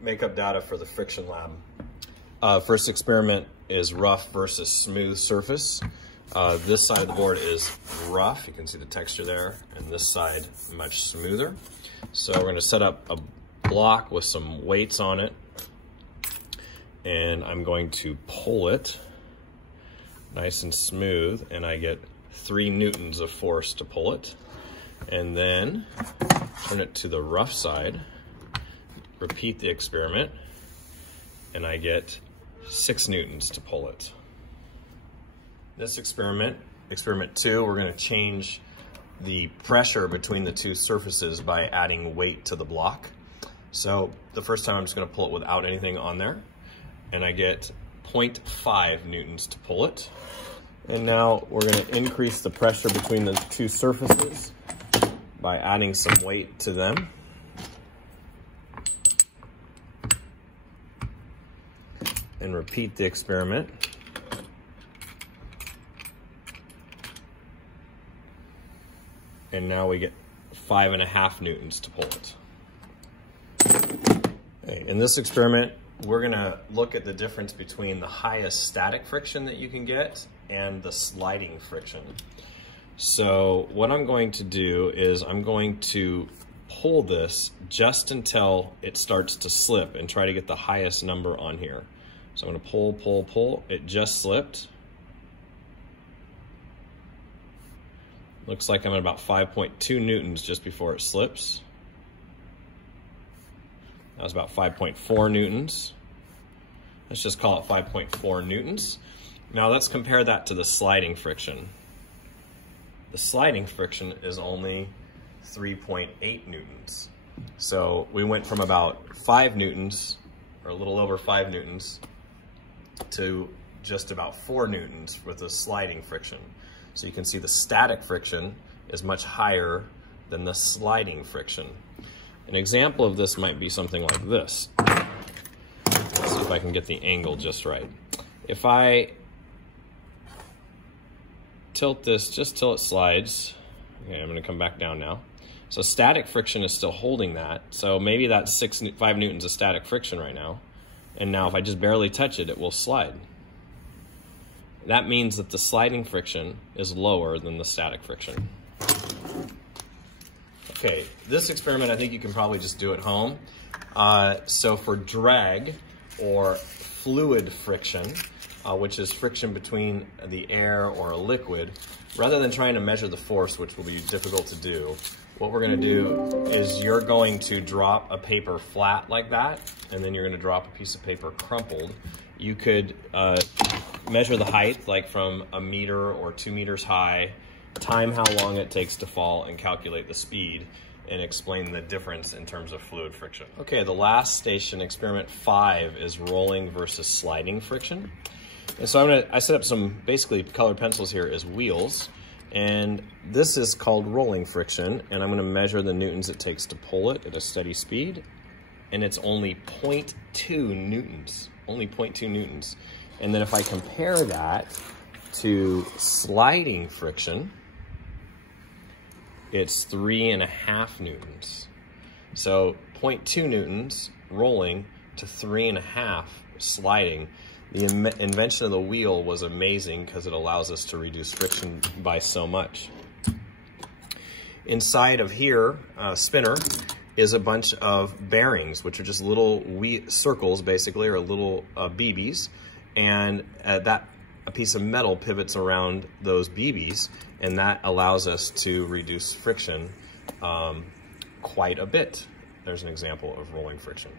makeup data for the friction lab. First experiment is rough versus smooth surface. This side of the board is rough, you can see the texture there, and this side much smoother. So we're going to set up a block with some weights on it, and I'm going to pull it nice and smooth, and I get 3 newtons of force to pull it. And then turn it to the rough side, repeat the experiment, and I get 6 newtons to pull it. This experiment, experiment 2, we're going to change the pressure between the two surfaces by adding weight to the block. So the first time I'm just going to pull it without anything on there, and I get 0.5 newtons to pull it. And now we're going to increase the pressure between the two surfaces by adding some weight to them. And repeat the experiment. And now we get 5.5 newtons to pull it. Okay, in this experiment, we're gonna look at the difference between the highest static friction that you can get and the sliding friction. So what I'm going to do is I'm going to pull this just until it starts to slip and try to get the highest number on here. So I'm gonna pull, pull, pull. It just slipped. Looks like I'm at about 5.2 newtons just before it slips. That was about 5.4 newtons. Let's just call it 5.4 newtons. Now let's compare that to the sliding friction. The sliding friction is only 3.8 newtons. So we went from about 5 newtons, or a little over 5 newtons, to just about 4 newtons with the sliding friction. So you can see the static friction is much higher than the sliding friction. An example of this might be something like this. Let's see if I can get the angle just right. If I tilt this just till it slides, okay, I'm gonna come back down now. So static friction is still holding that. So maybe that's 5 newtons of static friction right now. And now if I just barely touch it, it will slide. That means that the sliding friction is lower than the static friction. Okay, this experiment I think you can probably just do at home. So for drag or fluid friction, which is friction between the air or a liquid, rather than trying to measure the force, which will be difficult to do, what we're gonna do is you're going to drop a paper flat like that, and then you're gonna drop a piece of paper crumpled. You could measure the height, like from 1 meter or 2 meters high, time how long it takes to fall, and calculate the speed, and explain the difference in terms of fluid friction. Okay, the last station, experiment 5, is rolling versus sliding friction. And so I set up some basically colored pencils here as wheels, and this is called rolling friction, and I'm gonna measure the newtons it takes to pull it at a steady speed, and it's only 0.2 newtons, only 0.2 newtons. And then if I compare that to sliding friction, it's 3.5 newtons. So 0.2 newtons rolling to 3.5 sliding. The invention of the wheel was amazing because it allows us to reduce friction by so much. Inside of here, spinner, is a bunch of bearings, which are just little circles basically, or little BBs. And a piece of metal pivots around those BBs, and that allows us to reduce friction quite a bit. There's an example of rolling friction.